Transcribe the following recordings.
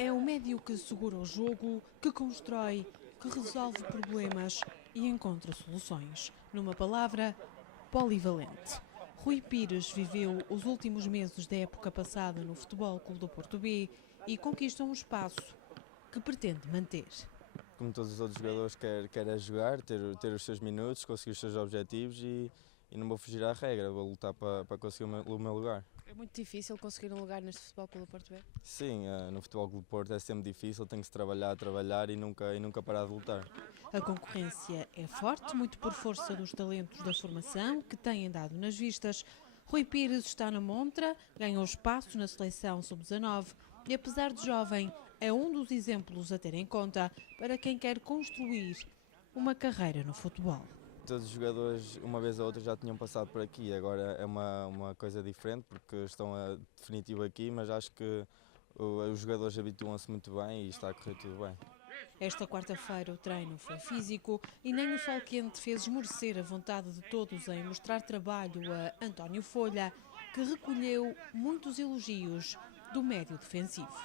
É o médio que segura o jogo, que constrói, que resolve problemas e encontra soluções. Numa palavra, polivalente. Rui Pires viveu os últimos meses da época passada no Futebol Clube do Porto B e conquista um espaço que pretende manter. Como todos os outros jogadores, quer é jogar, ter os seus minutos, conseguir os seus objetivos e não vou fugir à regra, vou lutar para conseguir o meu lugar. É muito difícil conseguir um lugar neste Futebol Clube do Porto B? Sim, no Futebol Clube do Porto é sempre difícil, tem que se trabalhar e nunca parar de lutar. A concorrência é forte, muito por força dos talentos da formação que têm dado nas vistas. Rui Pires está na montra, ganhou espaço na seleção sub-19 e, apesar de jovem, é um dos exemplos a ter em conta para quem quer construir uma carreira no futebol. Todos os jogadores, uma vez ou outra, já tinham passado por aqui, agora é uma coisa diferente porque estão definitivo aqui, mas acho que os jogadores habituam-se muito bem e está a correr tudo bem. Esta quarta-feira o treino foi físico e nem o sol quente fez esmorecer a vontade de todos em mostrar trabalho a António Folha, que recolheu muitos elogios do médio defensivo.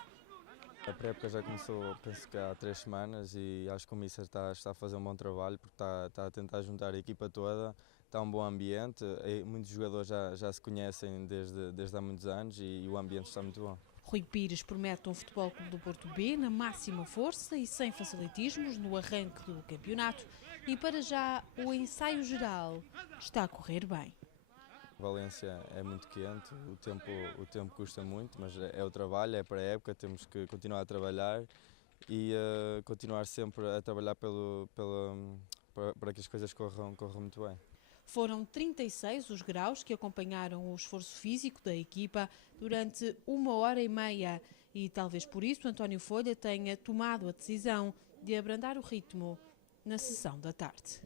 A pré-época já começou, penso que há 3 semanas e acho que o Míster está a fazer um bom trabalho porque está a tentar juntar a equipa toda, está um bom ambiente, muitos jogadores já se conhecem desde há muitos anos e o ambiente está muito bom. Rui Pires promete um Futebol Clube do Porto B na máxima força e sem facilitismos no arranque do campeonato e para já o ensaio geral está a correr bem. Valência é muito quente, o tempo custa muito, mas é o trabalho, é para a época, temos que continuar a trabalhar e continuar sempre a trabalhar para que as coisas corram muito bem. Foram 36 os graus que acompanharam o esforço físico da equipa durante 1h30 e talvez por isso António Folha tenha tomado a decisão de abrandar o ritmo na sessão da tarde.